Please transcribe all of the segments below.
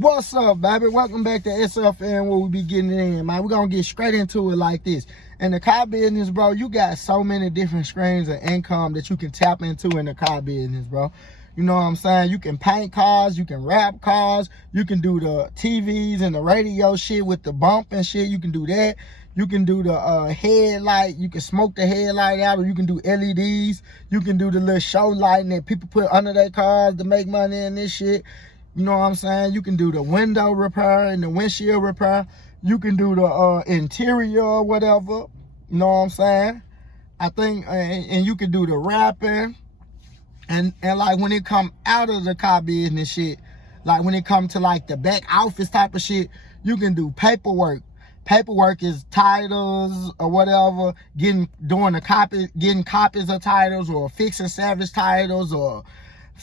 What's up, baby? Welcome back to SFN, where we be getting it in, man. We're gonna get straight into it like this. In the car business, bro, you got so many different streams of income that you can tap into in the car business, bro. You know what I'm saying? You can paint cars, you can wrap cars, you can do the TVs and the radio shit with the bump and shit. You can do that. You can do the headlight. You can smoke the headlight out, or you can do LEDs. You can do the little show lighting that people put under their cars to make money and this shit. You know what I'm saying? You can do the window repair and the windshield repair. You can do the interior or whatever. You know what I'm saying? I think, and you can do the wrapping. And like when it come out of the car business shit, like when it come to like the back office type of shit, you can do paperwork. Paperwork is titles or whatever, getting copies of titles, or fixing salvage titles, or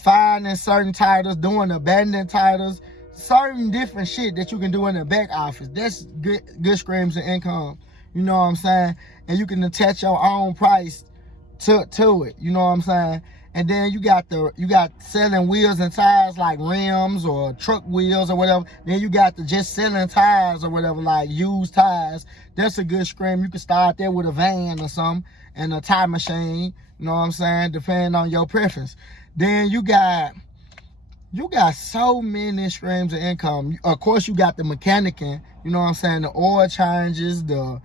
finding certain titles, doing abandoned titles, certain different shit that you can do in the back office. That's good streams of income. You know what I'm saying? And you can attach your own price to it. You know what I'm saying? And then you got selling wheels and tires, like rims or truck wheels or whatever. Then you got the just selling tires or whatever, like used tires. That's a good stream. You can start there with a van or something and a tire machine. You know what I'm saying? Depending on your preference. Then you got so many streams of income. Of course, you got the mechanicing. You know what I'm saying? The oil changes, the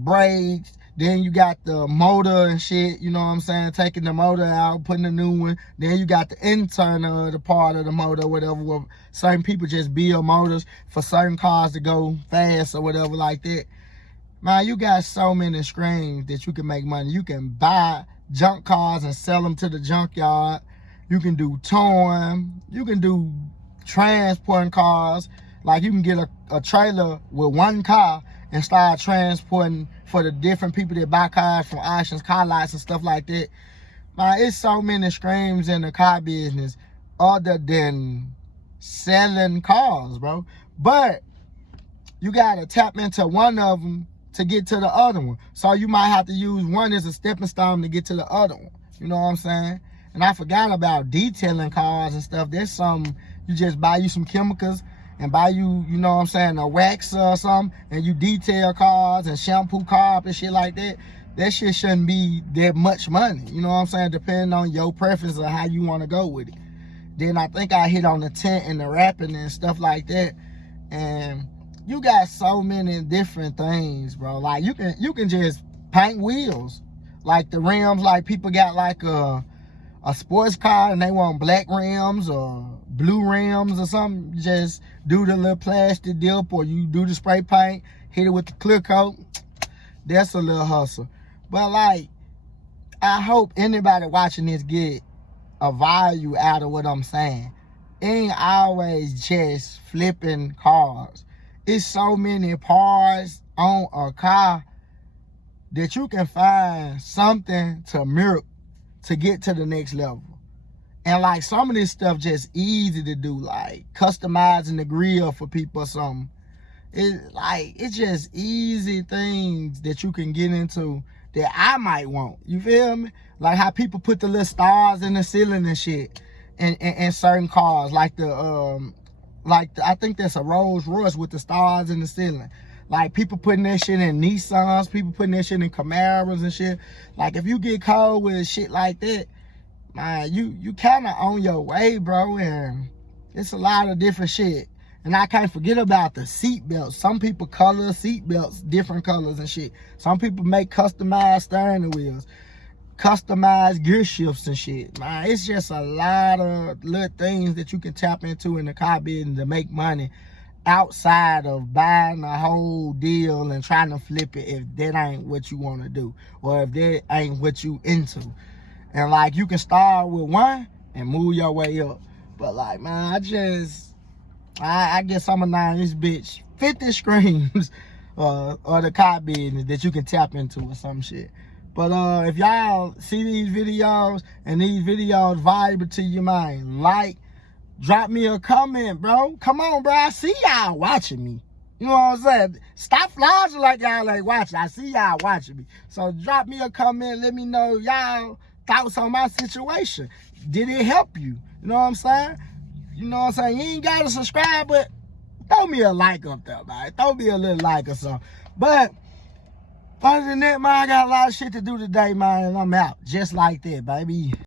brakes. Then you got the motor and shit, you know what I'm saying? Taking the motor out, putting a new one. Then you got the internal, the part of the motor, whatever. Where certain people just build motors for certain cars to go fast or whatever like that. Man, you got so many streams that you can make money. You can buy junk cars and sell them to the junkyard. You can do towing. You can do transporting cars. Like you can get a trailer with one car and start transporting for the different people that buy cars from auctions, car lots and stuff like that. Man, it's so many streams in the car business other than selling cars, bro. But you gotta tap into one of them to get to the other one. So you might have to use one as a stepping stone to get to the other one. You know what I'm saying? And I forgot about detailing cars and stuff. There's some, you just buy you some chemicals and buy you, you know what I'm saying, a wax or something, and you detail cars and shampoo cars and shit like that. That shit shouldn't be that much money. You know what I'm saying? Depending on your preference or how you want to go with it. Then I think I hit on the tent and the wrapping and stuff like that. And you got so many different things, bro. Like you can just paint wheels, like the rims. Like people got like a sports car and they want black rims or blue rims or something. You just do the little plastic dip, or you do the spray paint, hit it with the clear coat. That's a little hustle. But like, I hope anybody watching this get a value out of what I'm saying. It ain't always just flipping cars. It's so many parts on a car that you can find something to milk to get to the next level. And like some of this stuff just easy to do, like customizing the grill for people or something. It's just easy things that you can get into that I might want. You feel me? Like how people put the little stars in the ceiling and shit in certain cars, like I think that's a Rolls Royce with the stars in the ceiling. Like people putting that shit in Nissans, people putting that shit in Camaros and shit. Like if you get cold with shit like that, man, you kind of on your way, bro. And it's a lot of different shit. And I can't forget about the seat belts. Some people color seat belts different colors and shit. Some people make customized steering wheels, customized gear shifts and shit. Man, it's just a lot of little things that you can tap into in the car business to make money outside of buying the whole deal and trying to flip it, if that ain't what you want to do, or if that ain't what you into. And like you can start with one and move your way up. But like, man, I guess I'm gonna this bitch 50 streams or the car business that you can tap into or some shit. But if y'all see these videos and these videos valuable to you, man, like, drop me a comment, bro. Come on, bro. I see y'all watching me. You know what I'm saying? Stop flogging like y'all ain't watching. I see y'all watching me. So drop me a comment. Let me know y'all thoughts on my situation. Did it help you? You know what I'm saying? You know what I'm saying? You ain't gotta subscribe, but throw me a like up there, man. Throw me a little like or something. But other than that, man, I got a lot of shit to do today, man, and I'm out. Just like that, baby.